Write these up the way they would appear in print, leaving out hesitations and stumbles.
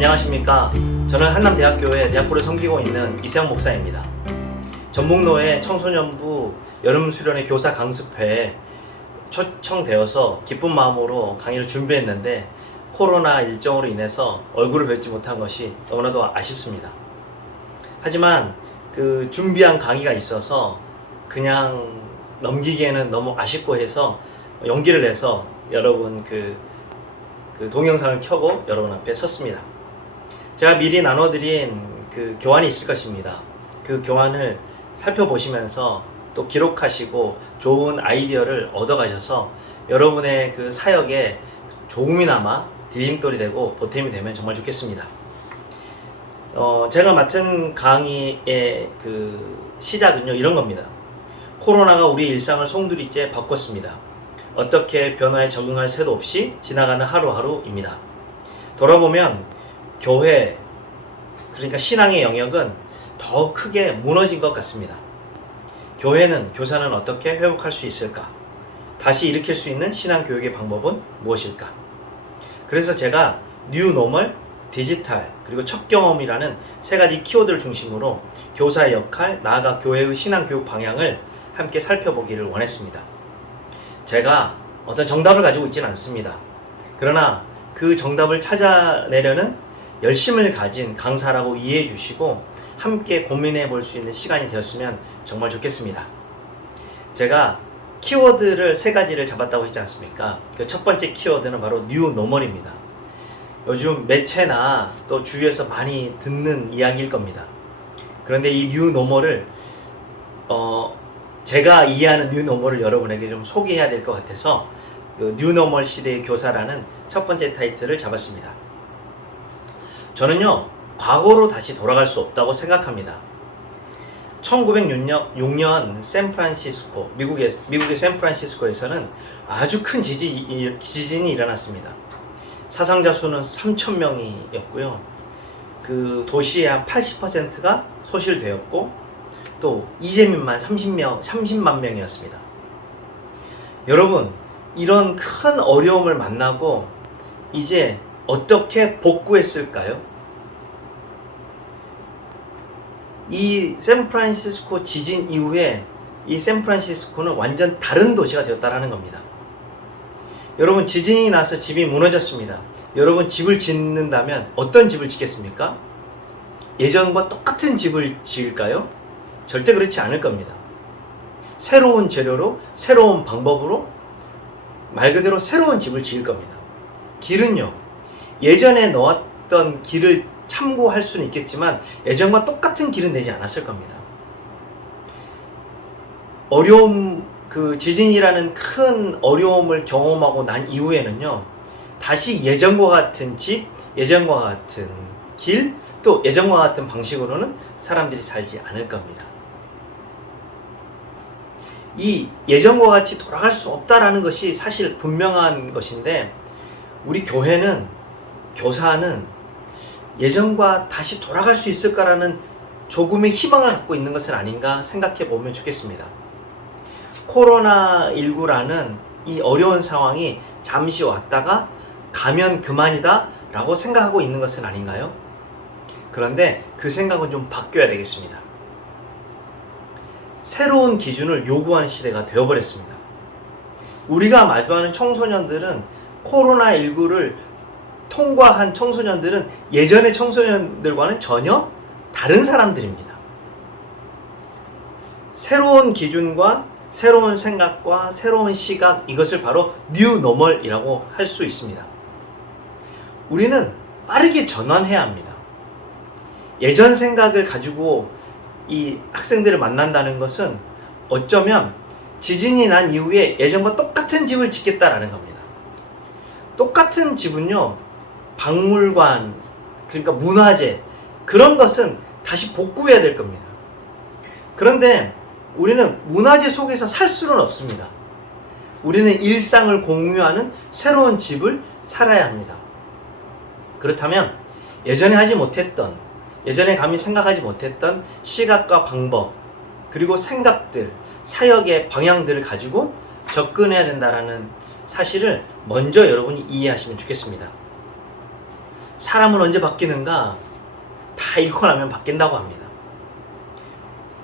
안녕하십니까. 저는 한남대학교에 대학부를 섬기고 있는 이세영 목사입니다. 전북로의 청소년부 여름수련회 교사 강습회에 초청되어서 기쁜 마음으로 강의를 준비했는데 코로나 일정으로 인해서 얼굴을 뵙지 못한 것이 너무나도 아쉽습니다. 하지만 그 준비한 강의가 있어서 그냥 넘기기에는 너무 아쉽고 해서 용기를 내서 여러분 그 동영상을 켜고 여러분 앞에 섰습니다. 제가 미리 나눠드린 그 교환이 있을 것입니다. 그 교환을 살펴보시면서 또 기록하시고 좋은 아이디어를 얻어가셔서 여러분의 그 사역에 조금이나마 디딤돌이 되고 보탬이 되면 정말 좋겠습니다. 제가 맡은 강의의 그 시작은요, 이런 겁니다. 코로나가 우리의 일상을 송두리째 바꿨습니다. 어떻게 변화에 적응할 새도 없이 지나가는 하루하루입니다. 돌아보면 교회, 그러니까 신앙의 영역은 더 크게 무너진 것 같습니다. 교회는, 교사는 어떻게 회복할 수 있을까? 다시 일으킬 수 있는 신앙교육의 방법은 무엇일까? 그래서 제가 뉴 노멀, 디지털, 그리고 첫 경험이라는 세 가지 키워드를 중심으로 교사의 역할, 나아가 교회의 신앙교육 방향을 함께 살펴보기를 원했습니다. 제가 어떤 정답을 가지고 있지는 않습니다. 그러나 그 정답을 찾아내려는 열심을 가진 강사라고 이해해 주시고 함께 고민해 볼 수 있는 시간이 되었으면 정말 좋겠습니다. 제가 키워드를 세 가지를 잡았다고 했지 않습니까? 그 첫 번째 키워드는 바로 뉴 노멀입니다. 요즘 매체나 또 주위에서 많이 듣는 이야기일 겁니다. 그런데 이 뉴 노멀을 제가 이해하는 뉴 노멀을 여러분에게 좀 소개해야 될 것 같아서 뉴 노멀 시대의 교사라는 첫 번째 타이틀을 잡았습니다. 저는요, 과거로 다시 돌아갈 수 없다고 생각합니다. 1906년 샌프란시스코, 미국의 샌프란시스코에서는 아주 큰 지진이 일어났습니다. 사상자 수는 3,000명이었고요. 그 도시의 한 80%가 소실되었고, 또 이재민만 30만 명이었습니다. 여러분, 이런 큰 어려움을 만나고 이제 어떻게 복구했을까요? 이 샌프란시스코 지진 이후에 이 샌프란시스코는 완전 다른 도시가 되었다는 겁니다. 여러분, 지진이 나서 집이 무너졌습니다. 여러분, 집을 짓는다면 어떤 집을 짓겠습니까? 예전과 똑같은 집을 지을까요? 절대 그렇지 않을 겁니다. 새로운 재료로, 새로운 방법으로 말 그대로 새로운 집을 지을 겁니다. 길은요, 예전에 넣었던 길을 참고할 수는 있겠지만 예전과 똑같은 길은 내지 않았을 겁니다. 어려움, 그 지진이라는 큰 어려움을 경험하고 난 이후에는요, 다시 예전과 같은 집, 예전과 같은 길, 또 예전과 같은 방식으로는 사람들이 살지 않을 겁니다. 이 예전과 같이 돌아갈 수 없다라는 것이 사실 분명한 것인데, 우리 교회는, 교사는 예전과 다시 돌아갈 수 있을까라는 조금의 희망을 갖고 있는 것은 아닌가 생각해 보면 좋겠습니다. 코로나19라는 이 어려운 상황이 잠시 왔다가 가면 그만이다 라고 생각하고 있는 것은 아닌가요? 그런데 그 생각은 좀 바뀌어야 되겠습니다. 새로운 기준을 요구하는 시대가 되어버렸습니다. 우리가 마주하는 청소년들은, 코로나19를 통과한 청소년들은 예전의 청소년들과는 전혀 다른 사람들입니다. 새로운 기준과 새로운 생각과 새로운 시각, 이것을 바로 뉴 노멀이라고 할 수 있습니다. 우리는 빠르게 전환해야 합니다. 예전 생각을 가지고 이 학생들을 만난다는 것은 어쩌면 지진이 난 이후에 예전과 똑같은 집을 짓겠다라는 겁니다. 똑같은 집은요, 박물관, 그러니까 문화재, 그런 것은 다시 복구해야 될 겁니다. 그런데 우리는 문화재 속에서 살 수는 없습니다. 우리는 일상을 공유하는 새로운 집을 살아야 합니다. 그렇다면 예전에 하지 못했던, 예전에 감히 생각하지 못했던 시각과 방법, 그리고 생각들, 사역의 방향들을 가지고 접근해야 된다는 사실을 먼저 여러분이 이해하시면 좋겠습니다. 사람은 언제 바뀌는가? 다 잃고 나면 바뀐다고 합니다.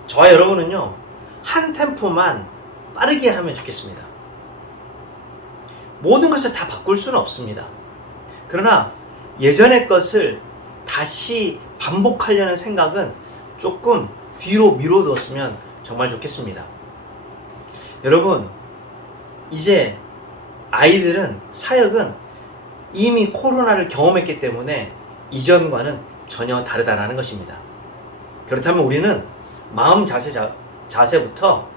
저와 여러분은요, 한 템포만 빠르게 하면 좋겠습니다. 모든 것을 다 바꿀 수는 없습니다. 그러나 예전의 것을 다시 반복하려는 생각은 조금 뒤로 미뤄두었으면 정말 좋겠습니다. 여러분, 이제 아이들은, 사역은 이미 코로나를 경험했기 때문에 이전과는 전혀 다르다라는 것입니다. 그렇다면 우리는 마음 자세부터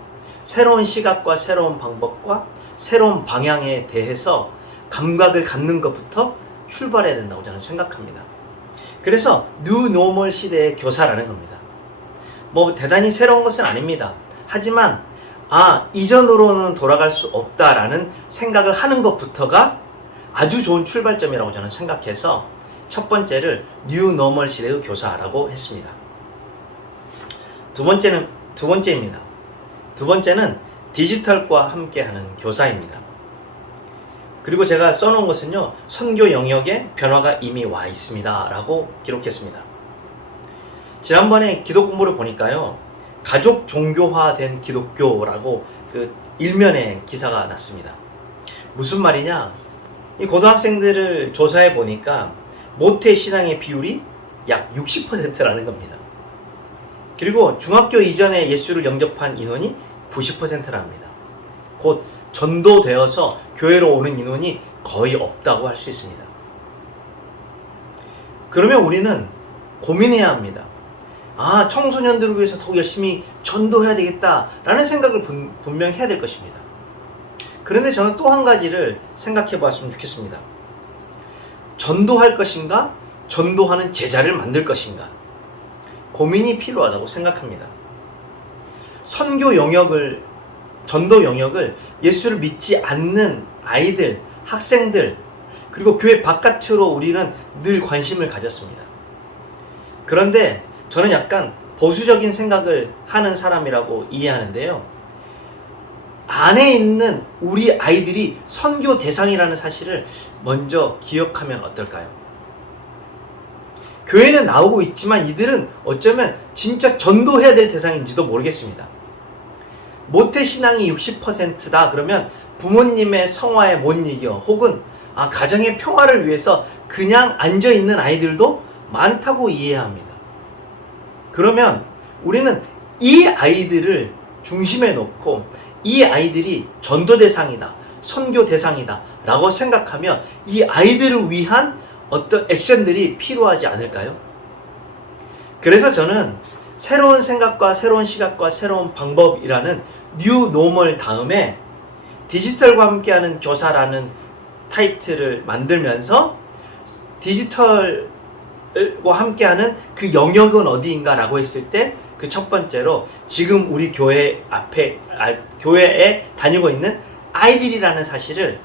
새로운 시각과 새로운 방법과 새로운 방향에 대해서 감각을 갖는 것부터 출발해야 된다고 저는 생각합니다. 그래서 뉴 노멀 시대의 교사라는 겁니다. 뭐 대단히 새로운 것은 아닙니다. 하지만 이전으로는 돌아갈 수 없다라는 생각을 하는 것부터가 아주 좋은 출발점이라고 저는 생각해서 첫 번째를 뉴 노멀 시대의 교사라고 했습니다. 두 번째입니다. 두 번째는 디지털과 함께하는 교사입니다. 그리고 제가 써놓은 것은요, 선교 영역에 변화가 이미 와 있습니다 라고 기록했습니다. 지난번에 기독 공부를 보니까요, 가족 종교화된 기독교라고 그 일면에 기사가 났습니다. 무슨 말이냐? 이 고등학생들을 조사해 보니까 모태 신앙의 비율이 약 60%라는 겁니다. 그리고 중학교 이전에 예수를 영접한 인원이 90%랍니다. 곧 전도되어서 교회로 오는 인원이 거의 없다고 할 수 있습니다. 그러면 우리는 고민해야 합니다. 청소년들을 위해서 더욱 열심히 전도해야 되겠다라는 생각을 분명히 해야 될 것입니다. 그런데 저는 또 한 가지를 생각해 보았으면 좋겠습니다. 전도할 것인가? 전도하는 제자를 만들 것인가? 고민이 필요하다고 생각합니다. 전도 영역을 예수를 믿지 않는 아이들, 학생들, 그리고 교회 바깥으로 우리는 늘 관심을 가졌습니다. 그런데 저는 약간 보수적인 생각을 하는 사람이라고 이해하는데요. 안에 있는 우리 아이들이 선교 대상이라는 사실을 먼저 기억하면 어떨까요? 교회는 나오고 있지만 이들은 어쩌면 진짜 전도해야 될 대상인지도 모르겠습니다. 모태신앙이 60%다 그러면 부모님의 성화에 못 이겨, 혹은 가정의 평화를 위해서 그냥 앉아있는 아이들도 많다고 이해해야 합니다. 그러면 우리는 이 아이들을 중심에 놓고 이 아이들이 전도 대상이다, 선교 대상이다 라고 생각하면 이 아이들을 위한 어떤 액션들이 필요하지 않을까요? 그래서 저는 새로운 생각과 새로운 시각과 새로운 방법이라는 뉴 노멀 다음에 디지털과 함께하는 교사라는 타이틀을 만들면서 디지털과 함께하는 그 영역은 어디인가 라고 했을 때 그 첫 번째로 지금 우리 교회에 다니고 있는 아이들이라는 사실을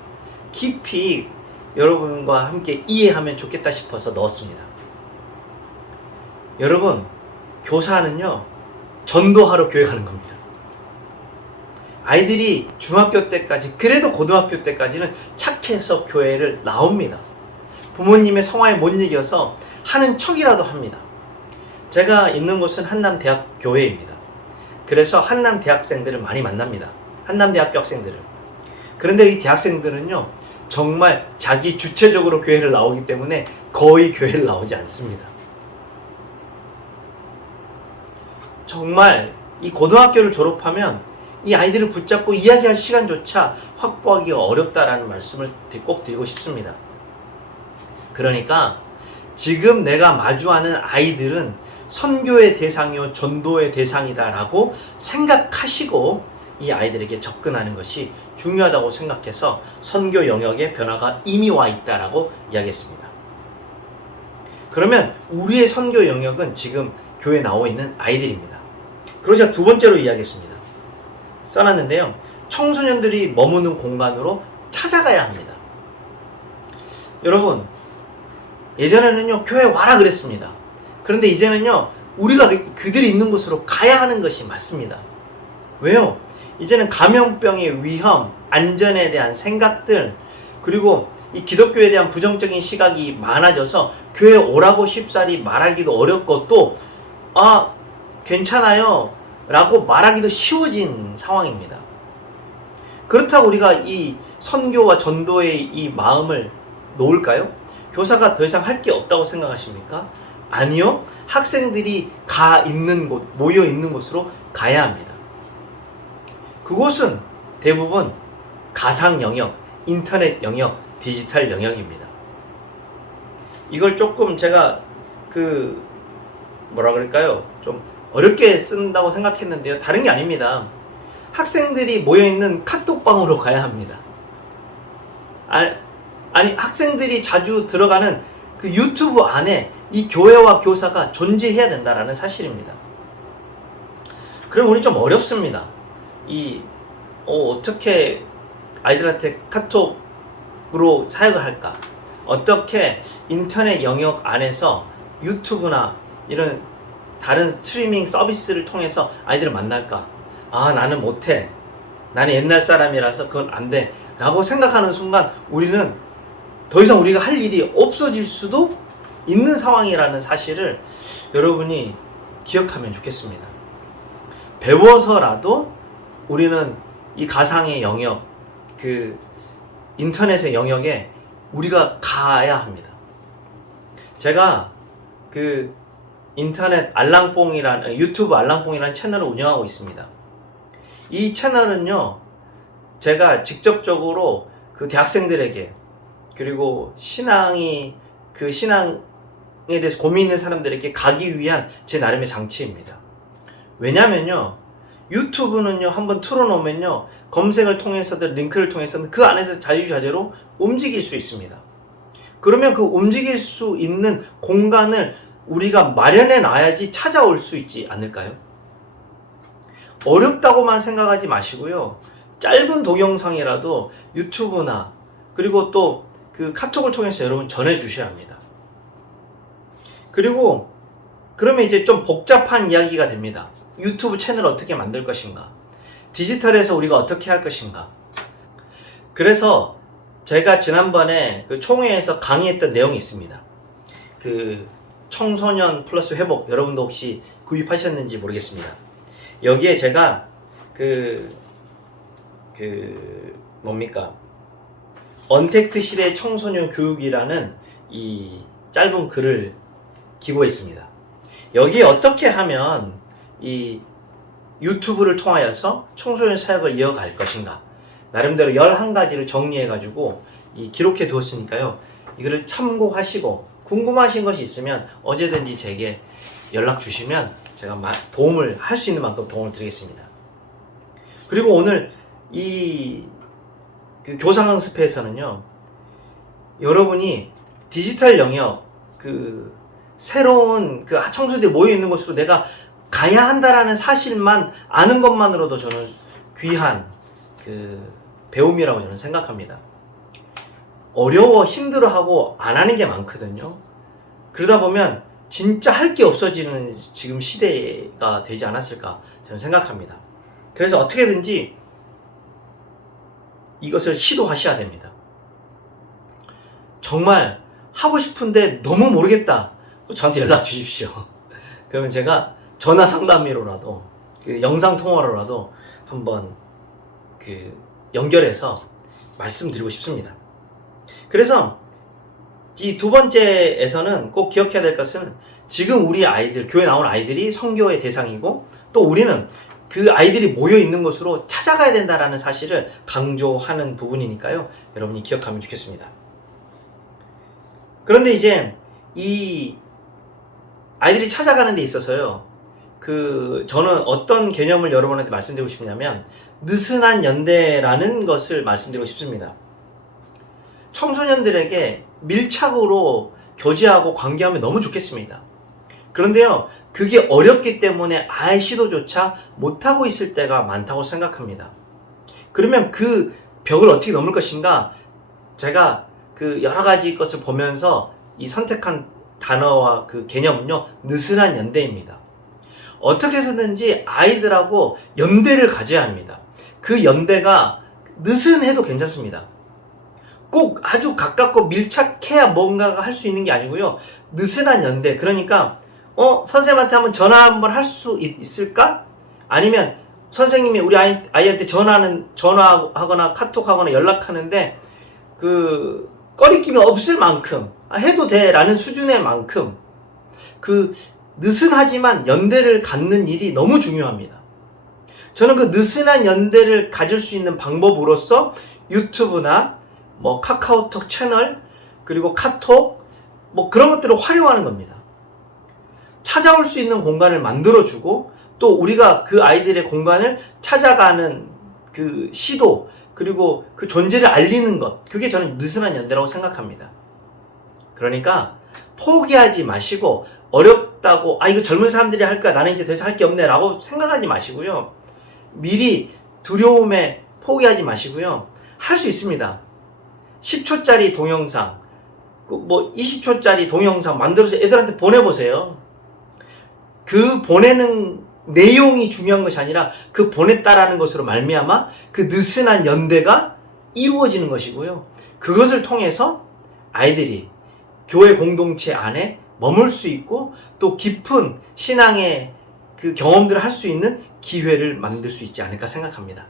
깊이 여러분과 함께 이해하면 좋겠다 싶어서 넣었습니다. 여러분, 교사는요, 전도하러 교회 가는 겁니다. 아이들이 중학교 때까지, 그래도 고등학교 때까지는 착해서 교회를 나옵니다. 부모님의 성화에 못 이겨서 하는 척이라도 합니다. 제가 있는 곳은 한남대학 교회입니다. 그래서 한남 대학생들을 많이 만납니다. 한남대학교 학생들을. 그런데 이 대학생들은요, 정말 자기 주체적으로 교회를 나오기 때문에 거의 교회를 나오지 않습니다. 정말 이 고등학교를 졸업하면 이 아이들을 붙잡고 이야기할 시간조차 확보하기가 어렵다라는 말씀을 꼭 드리고 싶습니다. 그러니까 지금 내가 마주하는 아이들은 선교의 대상이요 전도의 대상이다라고 생각하시고 이 아이들에게 접근하는 것이 중요하다고 생각해서 선교 영역의 변화가 이미 와 있다라고 이야기했습니다. 그러면 우리의 선교 영역은 지금 교회에 나와 있는 아이들입니다. 그리고 제가 두 번째로 이야기했습니다. 써놨는데요. 청소년들이 머무는 공간으로 찾아가야 합니다. 여러분, 예전에는요, 교회 와라 그랬습니다. 그런데 이제는요, 우리가 그들이 있는 곳으로 가야 하는 것이 맞습니다. 왜요? 이제는 감염병의 위험, 안전에 대한 생각들, 그리고 이 기독교에 대한 부정적인 시각이 많아져서 교회 오라고 쉽사리 말하기도 어렵고 또 괜찮아요 라고 말하기도 쉬워진 상황입니다. 그렇다고 우리가 이 선교와 전도의 이 마음을 놓을까요? 교사가 더 이상 할 게 없다고 생각하십니까? 아니요. 학생들이 모여 있는 곳으로 가야 합니다. 그곳은 대부분 가상 영역, 인터넷 영역, 디지털 영역입니다. 이걸 조금 제가 뭐라 그럴까요? 좀 어렵게 쓴다고 생각했는데요. 다른 게 아닙니다. 학생들이 모여있는 카톡방으로 가야 합니다. 아니 학생들이 자주 들어가는 그 유튜브 안에 이 교회와 교사가 존재해야 된다라는 사실입니다. 그럼 우리 좀 어렵습니다. 어떻게 아이들한테 카톡으로 사역을 할까? 어떻게 인터넷 영역 안에서 유튜브나 이런 다른 스트리밍 서비스를 통해서 아이들을 만날까? 나는 못해. 나는 옛날 사람이라서 그건 안 돼. 라고 생각하는 순간 우리는 더 이상 우리가 할 일이 없어질 수도 있는 상황이라는 사실을 여러분이 기억하면 좋겠습니다. 배워서라도 우리는 이 가상의 영역, 인터넷의 영역에 우리가 가야 합니다. 제가 인터넷 유튜브 알랑뽕이라는 채널을 운영하고 있습니다. 이 채널은요, 제가 직접적으로 대학생들에게 그리고 신앙에 대해서 고민 있는 사람들에게 가기 위한 제 나름의 장치입니다. 왜냐면요, 유튜브는요, 한번 틀어놓으면요, 검색을 통해서든 링크를 통해서든 그 안에서 자유자재로 움직일 수 있습니다. 그러면 그 움직일 수 있는 공간을 우리가 마련해 놔야지 찾아올 수 있지 않을까요? 어렵다고만 생각하지 마시고요. 짧은 동영상이라도 유튜브나 그리고 또 카톡을 통해서 여러분 전해 주셔야 합니다. 그리고 그러면 이제 좀 복잡한 이야기가 됩니다. 유튜브 채널을 어떻게 만들 것인가? 디지털에서 우리가 어떻게 할 것인가? 그래서 제가 지난번에 총회에서 강의했던 내용이 있습니다. 청소년 플러스 회복, 여러분도 혹시 구입하셨는지 모르겠습니다. 여기에 제가 언택트 시대 청소년 교육이라는 이 짧은 글을 기고했습니다. 여기에 어떻게 하면 이 유튜브를 통하여서 청소년 사역을 이어갈 것인가, 나름대로 11가지를 정리해가지고 기록해 두었으니까요. 이거를 참고하시고 궁금하신 것이 있으면 언제든지 제게 연락 주시면 제가 도움을 할 수 있는 만큼 도움을 드리겠습니다. 그리고 오늘 교사 강습회에서는요, 여러분이 디지털 영역, 새로운 청소년들이 모여 있는 곳으로 내가 가야 한다라는 사실만 아는 것만으로도 저는 귀한 배움이라고 저는 생각합니다. 어려워 힘들어하고 안 하는 게 많거든요. 그러다 보면 진짜 할 게 없어지는 지금 시대가 되지 않았을까 저는 생각합니다. 그래서 어떻게든지 이것을 시도하셔야 됩니다. 정말 하고 싶은데 너무 모르겠다, 저한테 연락 주십시오. 그러면 제가 전화 상담으로라도 영상 통화로라도 한번 연결해서 말씀드리고 싶습니다. 그래서 이 두 번째에서는 꼭 기억해야 될 것은, 지금 우리 아이들, 교회 나온 아이들이 선교의 대상이고, 또 우리는 그 아이들이 모여 있는 곳으로 찾아가야 된다라는 사실을 강조하는 부분이니까요. 여러분이 기억하면 좋겠습니다. 그런데 이제 이 아이들이 찾아가는 데 있어서요, 저는 어떤 개념을 여러분한테 말씀드리고 싶냐면, 느슨한 연대라는 것을 말씀드리고 싶습니다. 청소년들에게 밀착으로 교제하고 관계하면 너무 좋겠습니다. 그런데요, 그게 어렵기 때문에 아예 시도조차 못하고 있을 때가 많다고 생각합니다. 그러면 그 벽을 어떻게 넘을 것인가? 제가 여러 가지 것을 보면서 이 선택한 단어와 개념은요, 느슨한 연대입니다. 어떻게 해서든지 아이들하고 연대를 가져야 합니다. 그 연대가 느슨해도 괜찮습니다. 꼭 아주 가깝고 밀착해야 뭔가가 할 수 있는 게 아니고요. 느슨한 연대. 그러니까 선생님한테 한번 전화 한번 할 수 있을까? 아니면 선생님이 우리 아이한테 전화하거나 카톡하거나 연락하는데 그 꺼리낌이 없을 만큼 해도 돼라는 수준의 만큼 그 느슨하지만 연대를 갖는 일이 너무 중요합니다. 저는 그 느슨한 연대를 가질 수 있는 방법으로서 유튜브나 뭐 카카오톡 채널 그리고 카톡 뭐 그런 것들을 활용하는 겁니다. 찾아올 수 있는 공간을 만들어주고 또 우리가 그 아이들의 공간을 찾아가는 그 시도 그리고 그 존재를 알리는 것, 그게 저는 느슨한 연대라고 생각합니다. 그러니까 포기하지 마시고 어렵다고 이거 젊은 사람들이 할 거야 나는 이제 더 이상 할 게 없네 라고 생각하지 마시고요. 미리 두려움에 포기하지 마시고요. 할 수 있습니다. 10초짜리 동영상 뭐 20초짜리 동영상 만들어서 애들한테 보내보세요. 그 보내는 내용이 중요한 것이 아니라 그 보냈다라는 것으로 말미암아 그 느슨한 연대가 이루어지는 것이고요. 그것을 통해서 아이들이 교회 공동체 안에 머물 수 있고 또 깊은 신앙의 그 경험들을 할 수 있는 기회를 만들 수 있지 않을까 생각합니다.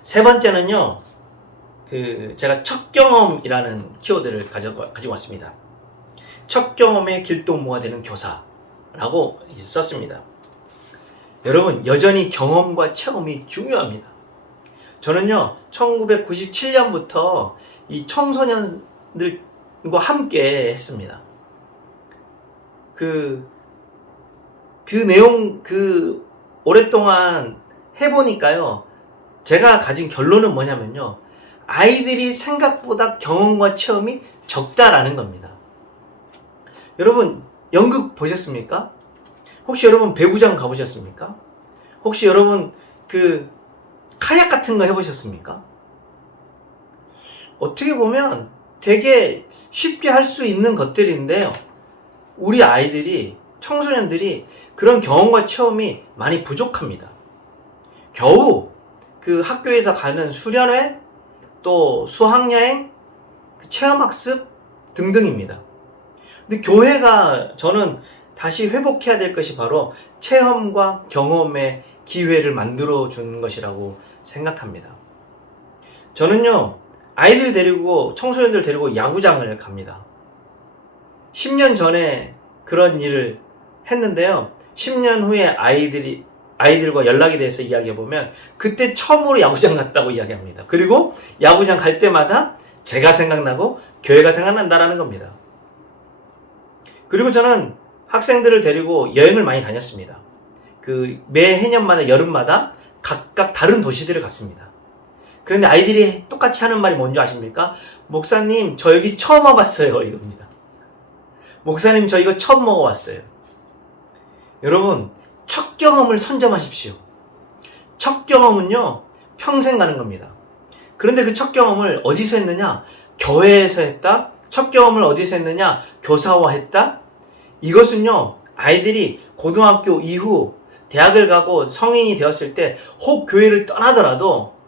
세 번째는요. 제가 첫 경험이라는 키워드를 가지고 왔습니다. 첫 경험의 길동무가 되는 교사라고 썼습니다. 여러분, 여전히 경험과 체험이 중요합니다. 저는요, 1997년부터 이 청소년들과 함께 했습니다. 오랫동안 해보니까요, 제가 가진 결론은 뭐냐면요, 아이들이 생각보다 경험과 체험이 적다라는 겁니다. 여러분, 연극 보셨습니까? 혹시 여러분 배구장 가보셨습니까? 혹시 여러분 카약 같은 거 해보셨습니까? 어떻게 보면 되게 쉽게 할 수 있는 것들인데요. 우리 아이들이, 청소년들이 그런 경험과 체험이 많이 부족합니다. 겨우 학교에서 가는 수련회, 또 수학여행, 체험학습 등등입니다. 근데 교회가 저는 다시 회복해야 될 것이 바로 체험과 경험의 기회를 만들어주는 것이라고 생각합니다. 저는요, 아이들 데리고, 청소년들 데리고 야구장을 갑니다. 10년 전에 그런 일을 했는데요. 10년 후에 아이들과 연락에 대해서 이야기해보면 그때 처음으로 야구장 갔다고 이야기합니다. 그리고 야구장 갈 때마다 제가 생각나고 교회가 생각난다라는 겁니다. 그리고 저는 학생들을 데리고 여행을 많이 다녔습니다. 매해년마다 여름마다 각각 다른 도시들을 갔습니다. 그런데 아이들이 똑같이 하는 말이 뭔지 아십니까? 목사님, 저 여기 처음 와봤어요. 이겁니다. 목사님, 저 이거 처음 먹어봤어요. 여러분, 첫 경험을 선점하십시오. 첫 경험은요, 평생 가는 겁니다. 그런데 그 첫 경험을 어디서 했느냐? 교회에서 했다? 첫 경험을 어디서 했느냐? 교사와 했다? 이것은요, 아이들이 고등학교 이후 대학을 가고 성인이 되었을 때 혹 교회를 떠나더라도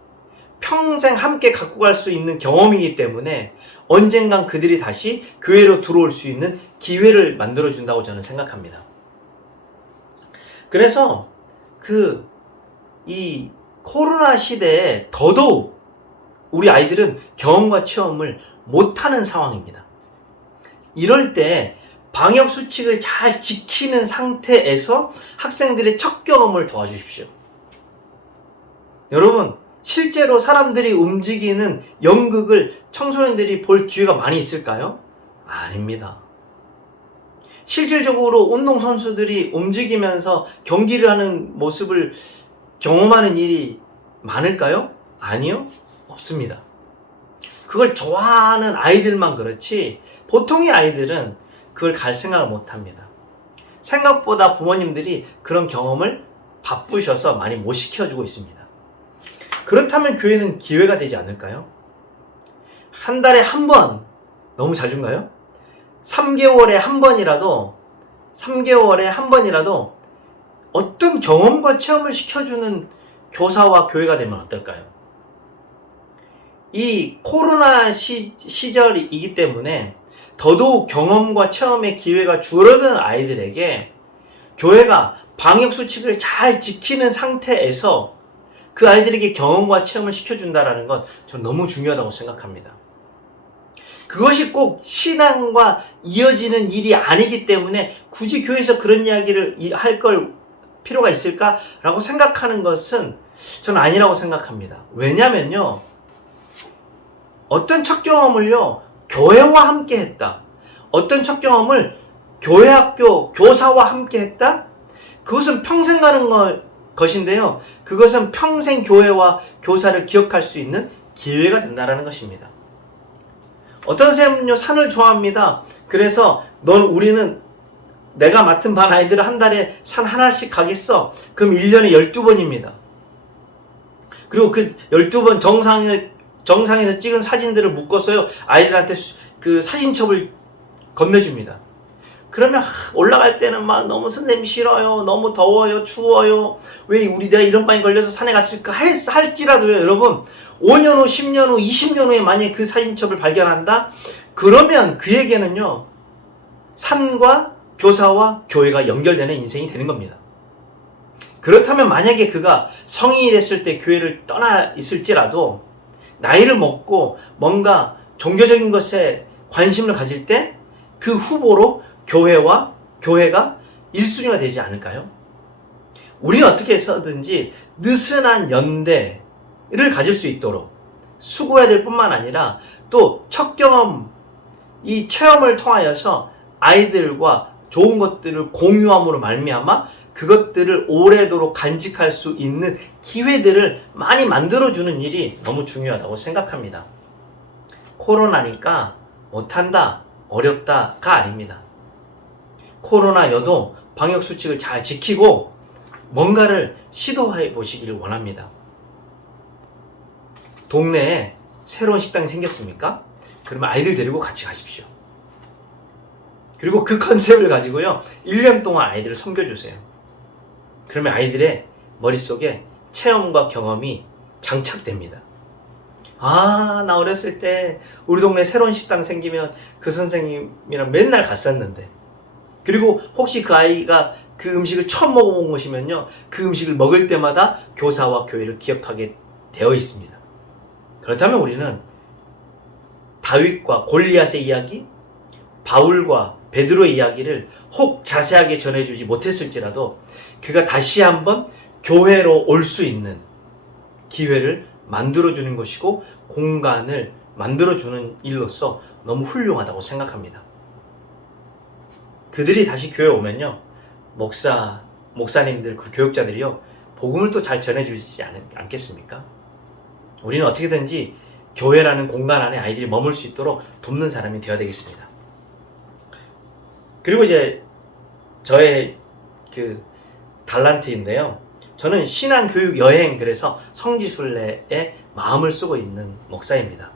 평생 함께 갖고 갈 수 있는 경험이기 때문에 언젠간 그들이 다시 교회로 들어올 수 있는 기회를 만들어준다고 저는 생각합니다. 그래서 이 코로나 시대에 더더욱 우리 아이들은 경험과 체험을 못하는 상황입니다. 이럴 때 방역 수칙을 잘 지키는 상태에서 학생들의 첫 경험을 도와주십시오. 여러분, 실제로 사람들이 움직이는 연극을 청소년들이 볼 기회가 많이 있을까요? 아닙니다. 실질적으로 운동선수들이 움직이면서 경기를 하는 모습을 경험하는 일이 많을까요? 아니요, 없습니다. 그걸 좋아하는 아이들만 그렇지 보통의 아이들은 그걸 갈 생각을 못합니다. 생각보다 부모님들이 그런 경험을 바쁘셔서 많이 못 시켜주고 있습니다. 그렇다면 교회는 기회가 되지 않을까요? 한 달에 한 번, 너무 자주인가요? 3개월에 한 번이라도 어떤 경험과 체험을 시켜주는 교사와 교회가 되면 어떨까요? 이 코로나 시절이기 때문에 더더욱 경험과 체험의 기회가 줄어든 아이들에게 교회가 방역 수칙을 잘 지키는 상태에서 그 아이들에게 경험과 체험을 시켜준다는 건 저는 너무 중요하다고 생각합니다. 그것이 꼭 신앙과 이어지는 일이 아니기 때문에 굳이 교회에서 그런 이야기를 할 필요가 있을까라고 생각하는 것은 저는 아니라고 생각합니다. 왜냐면요, 어떤 첫 경험을요, 교회와 함께 했다. 어떤 첫 경험을 교회 학교 교사와 함께 했다. 그것은 평생 가는 것인데요, 그것은 평생 교회와 교사를 기억할 수 있는 기회가 된다는 것입니다. 어떤 선생님은요, 산을 좋아합니다. 그래서 우리는 내가 맡은 반 아이들을 한 달에 산 하나씩 가겠어. 그럼 1년에 12번입니다. 그리고 그 12번 정상에서 찍은 사진들을 묶어서요, 아이들한테 그 사진첩을 건네줍니다. 그러면 올라갈 때는 막 너무 선생님 싫어요. 너무 더워요. 추워요. 왜 내가 이런 방에 걸려서 산에 갔을까 할지라도요, 여러분. 5년 후, 10년 후, 20년 후에 만약에 그 사진첩을 발견한다? 그러면 그에게는요, 산과 교사와 교회가 연결되는 인생이 되는 겁니다. 그렇다면 만약에 그가 성인이 됐을 때 교회를 떠나 있을지라도 나이를 먹고 뭔가 종교적인 것에 관심을 가질 때 그 후보로 교회가 1순위가 되지 않을까요? 우리는 어떻게 해서든지 느슨한 연대를 가질 수 있도록 수고해야 될 뿐만 아니라 또 첫 경험, 이 체험을 통하여서 아이들과 좋은 것들을 공유함으로 말미암아 그것들을 오래도록 간직할 수 있는 기회들을 많이 만들어주는 일이 너무 중요하다고 생각합니다. 코로나니까 못한다, 어렵다가 아닙니다. 코로나여도 방역수칙을 잘 지키고 뭔가를 시도해 보시기를 원합니다. 동네에 새로운 식당이 생겼습니까? 그러면 아이들 데리고 같이 가십시오. 그리고 그 컨셉을 가지고요, 1년 동안 아이들을 섬겨주세요. 그러면 아이들의 머릿속에 체험과 경험이 장착됩니다. 나 어렸을 때 우리 동네에 새로운 식당 생기면 그 선생님이랑 맨날 갔었는데, 그리고 혹시 그 아이가 그 음식을 처음 먹어본 것이면요, 그 음식을 먹을 때마다 교사와 교회를 기억하게 되어 있습니다. 그렇다면 우리는 다윗과 골리앗의 이야기, 바울과 베드로의 이야기를 혹 자세하게 전해주지 못했을지라도 그가 다시 한번 교회로 올 수 있는 기회를 만들어주는 것이고 공간을 만들어주는 일로서 너무 훌륭하다고 생각합니다. 그들이 다시 교회에 오면요, 목사님들, 그 교육자들이요, 복음을 또 잘 전해주시지 않겠습니까? 우리는 어떻게든지 교회라는 공간 안에 아이들이 머물 수 있도록 돕는 사람이 되어야 되겠습니다. 그리고 이제 저의 그 달란트인데요, 저는 신앙교육 여행, 그래서 성지순례에 마음을 쓰고 있는 목사입니다.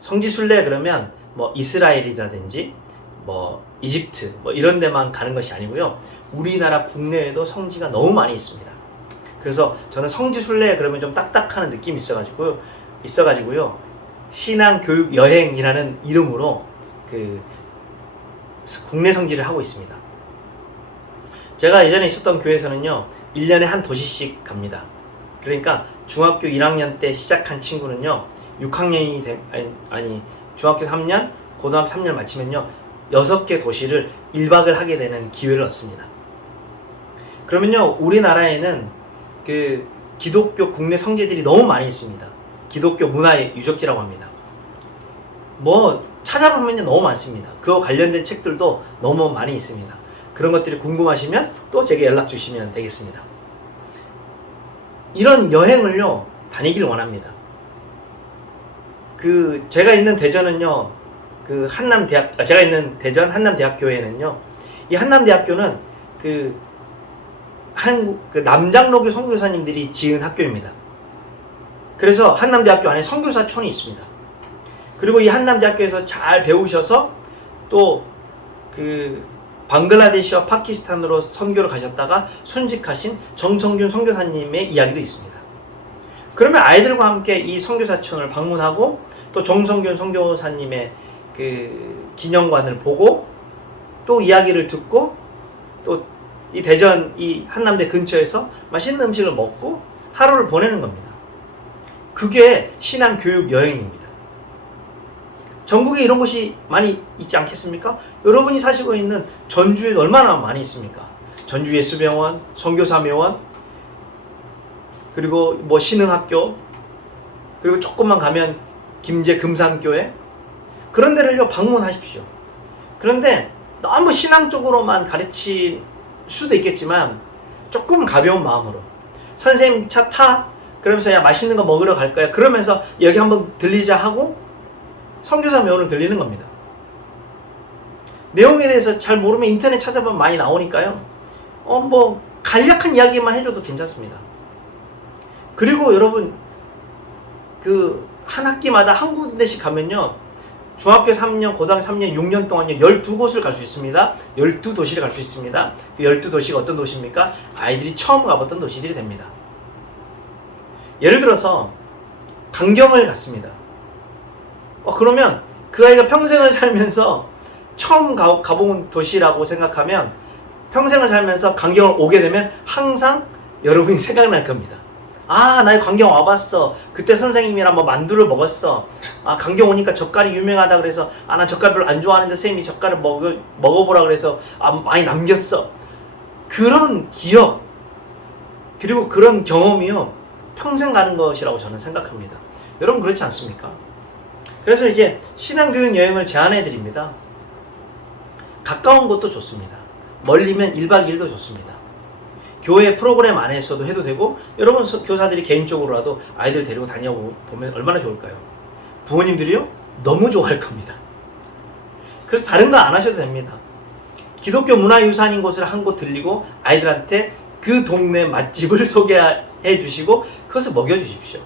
성지순례 그러면 뭐 이스라엘이라든지 뭐 이집트 이런 데만 가는 것이 아니고요, 우리나라 국내에도 성지가 너무 많이 있습니다. 그래서 저는 성지순례 그러면 좀 딱딱하는 느낌이 있어가지고요, 신앙교육 여행이라는 이름으로 그 국내 성지를 하고 있습니다. 제가 예전에 있었던 교회에서는요, 1년에 한 도시씩 갑니다. 그러니까 중학교 1학년 때 시작한 친구는요, 6학년이 중학교 3년, 고등학교 3년 마치면요, 6개 도시를 1박을 하게 되는 기회를 얻습니다. 그러면요, 우리나라에는 그 기독교 국내 성지들이 너무 많이 있습니다. 기독교 문화의 유적지라고 합니다. 찾아보면 너무 많습니다. 그거 관련된 책들도 너무 많이 있습니다. 그런 것들이 궁금하시면 또 제게 연락 주시면 되겠습니다. 이런 여행을요, 다니길 원합니다. 제가 있는 대전은요, 제가 있는 대전 한남대학교에는요, 이 한남대학교는 남장로교 선교사님들이 지은 학교입니다. 그래서 한남대학교 안에 선교사촌이 있습니다. 그리고 이 한남대학교에서 잘 배우셔서 또 방글라데시와 파키스탄으로 선교를 가셨다가 순직하신 정성균 선교사님의 이야기도 있습니다. 그러면 아이들과 함께 이 선교사촌을 방문하고 또 정성균 선교사님의 그 기념관을 보고 또 이야기를 듣고 또 이 대전 이 한남대 근처에서 맛있는 음식을 먹고 하루를 보내는 겁니다. 그게 신앙교육 여행입니다. 전국에 이런 곳이 많이 있지 않겠습니까? 여러분이 사시고 있는 전주에 얼마나 많이 있습니까? 전주 예수병원, 선교사묘원, 그리고 뭐 신흥학교, 그리고 조금만 가면 김제 금산교회, 그런 데를요 방문하십시오. 그런데 너무 신앙 쪽으로만 가르칠 수도 있겠지만 조금 가벼운 마음으로 선생님 차 타? 그러면서 야 맛있는 거 먹으러 갈 거야. 그러면서 여기 한번 들리자 하고 선교사 묘를 들리는 겁니다. 내용에 대해서 잘 모르면 인터넷 찾아보면 많이 나오니까요. 뭐 간략한 이야기만 해줘도 괜찮습니다. 그리고 여러분 그 한 학기마다 한 군데씩 가면요. 중학교 3년, 고등학교 3년, 6년 동안요 12곳을 갈 수 있습니다. 12도시를 갈 수 있습니다. 그 12도시가 어떤 도시입니까? 아이들이 처음 가봤던 도시들이 됩니다. 예를 들어서 강경을 갔습니다. 그러면 그 아이가 평생을 살면서 처음 가본 도시라고 생각하면 평생을 살면서 강경을 오게 되면 항상 여러분이 생각날 겁니다. 아, 나 강경 와봤어. 그때 선생님이랑 뭐 만두를 먹었어. 아, 강경 오니까 젓갈이 유명하다 그래서 아, 나 젓갈 별로 안 좋아하는데 선생님이 젓갈을 먹어보라 그래서 아, 많이 남겼어. 그런 기억 그리고 그런 경험이요 평생 가는 것이라고 저는 생각합니다. 여러분 그렇지 않습니까? 그래서 이제 신앙교육 여행을 제안해 드립니다. 가까운 곳도 좋습니다. 멀리면 1박 2일도 좋습니다. 교회 프로그램 안에서도 해도 되고 여러분 교사들이 개인적으로라도 아이들 데리고 다녀보면 얼마나 좋을까요? 부모님들이요? 너무 좋아할 겁니다. 그래서 다른 거 안 하셔도 됩니다. 기독교 문화유산인 곳을 한 곳 들리고 아이들한테 그 동네 맛집을 소개해 주시고 그것을 먹여주십시오.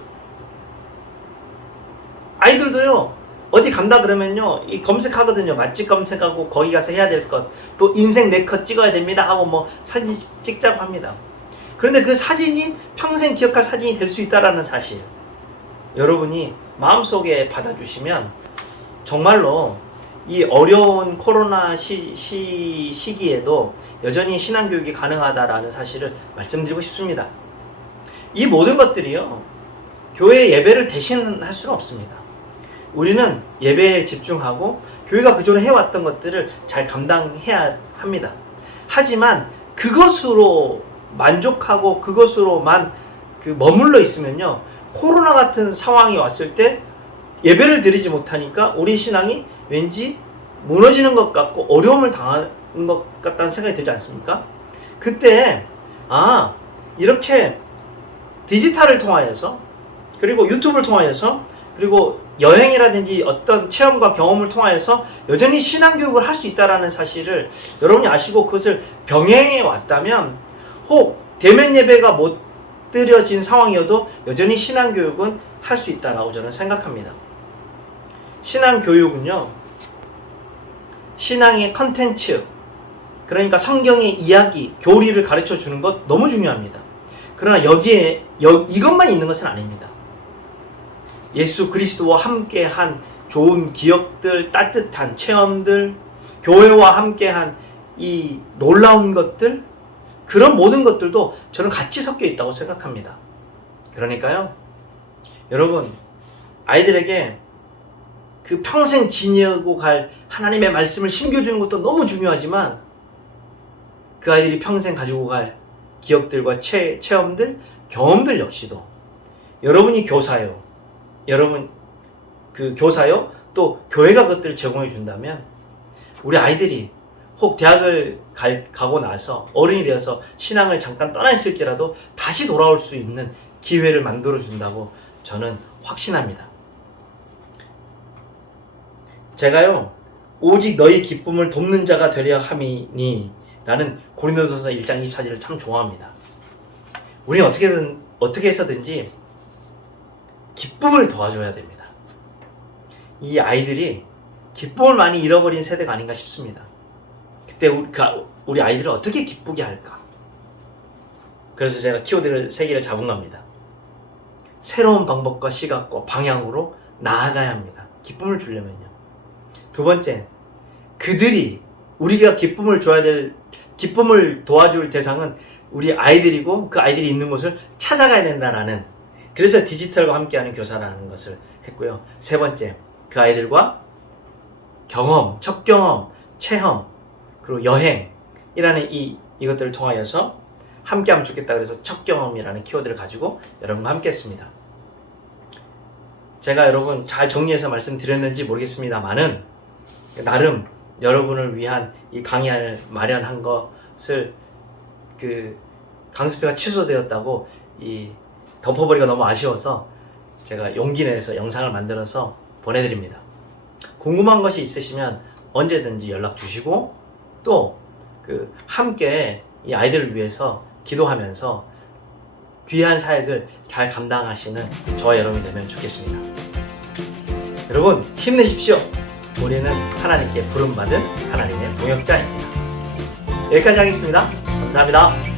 아이들도요 어디 간다 그러면요 이 검색하거든요. 맛집 검색하고 거기 가서 해야 될 것, 또 인생 4컷 찍어야 됩니다 하고 뭐 사진 찍자고 합니다. 그런데 그 사진이 평생 기억할 사진이 될 수 있다라는 사실 여러분이 마음속에 받아주시면 정말로 이 어려운 코로나 시기에도 여전히 신앙교육이 가능하다라는 사실을 말씀드리고 싶습니다. 이 모든 것들이요 교회 예배를 대신할 수는 없습니다. 우리는 예배에 집중하고 교회가 그전에 해왔던 것들을 잘 감당해야 합니다. 하지만 그것으로 만족하고 그것으로만 머물러 있으면요 코로나 같은 상황이 왔을 때 예배를 드리지 못하니까 우리 신앙이 왠지 무너지는 것 같고 어려움을 당하는 것 같다는 생각이 들지 않습니까? 그때 이렇게 디지털을 통하여서 그리고 유튜브를 통하여서 그리고 여행이라든지 어떤 체험과 경험을 통하여서 여전히 신앙교육을 할 수 있다는 사실을 여러분이 아시고 그것을 병행해 왔다면 혹 대면 예배가 못 드려진 상황이어도 여전히 신앙교육은 할 수 있다라고 저는 생각합니다. 신앙교육은요 신앙의 컨텐츠 그러니까 성경의 이야기, 교리를 가르쳐 주는 것 너무 중요합니다. 그러나 이것만 있는 것은 아닙니다. 예수 그리스도와 함께한 좋은 기억들, 따뜻한 체험들, 교회와 함께한 이 놀라운 것들, 그런 모든 것들도 저는 같이 섞여 있다고 생각합니다. 그러니까요, 여러분, 아이들에게 그 평생 지니고 갈 하나님의 말씀을 심겨주는 것도 너무 중요하지만 그 아이들이 평생 가지고 갈 기억들과 체험들, 경험들 역시도 여러분이 교사요. 여러분 그 교사요 또 교회가 그것들을 제공해 준다면 우리 아이들이 혹 대학을 가고 나서 어른이 되어서 신앙을 잠깐 떠나 있을지라도 다시 돌아올 수 있는 기회를 만들어 준다고 저는 확신합니다. 제가요 오직 너희 기쁨을 돕는 자가 되려 함이니 라는 고린도전서 1장 24절을 참 좋아합니다. 우리는 어떻게 해서든지 기쁨을 도와줘야 됩니다. 이 아이들이 기쁨을 많이 잃어버린 세대가 아닌가 싶습니다. 그때 우리 아이들을 어떻게 기쁘게 할까? 그래서 제가 키워드 3개를 잡은 겁니다. 새로운 방법과 시각과 방향으로 나아가야 합니다. 기쁨을 주려면요. 두 번째, 그들이 우리가 기쁨을 도와줄 대상은 우리 아이들이고 그 아이들이 있는 곳을 찾아가야 된다라는, 그래서 디지털과 함께하는 교사라는 것을 했고요. 세 번째, 그 아이들과 경험, 첫 경험, 체험, 그리고 여행이라는 이것들을 통하여서 함께하면 좋겠다. 그래서 첫 경험이라는 키워드를 가지고 여러분과 함께 했습니다. 제가 여러분 잘 정리해서 말씀드렸는지 모르겠습니다만은 나름 여러분을 위한 이 강의를 마련한 것을 강습회가 취소되었다고 덮어버리기가 너무 아쉬워서 제가 용기 내서 영상을 만들어서 보내드립니다. 궁금한 것이 있으시면 언제든지 연락 주시고 또 함께 이 아이들을 위해서 기도하면서 귀한 사역을 잘 감당하시는 저와 여러분이 되면 좋겠습니다. 여러분 힘내십시오. 우리는 하나님께 부름받은 하나님의 동역자입니다. 여기까지 하겠습니다. 감사합니다.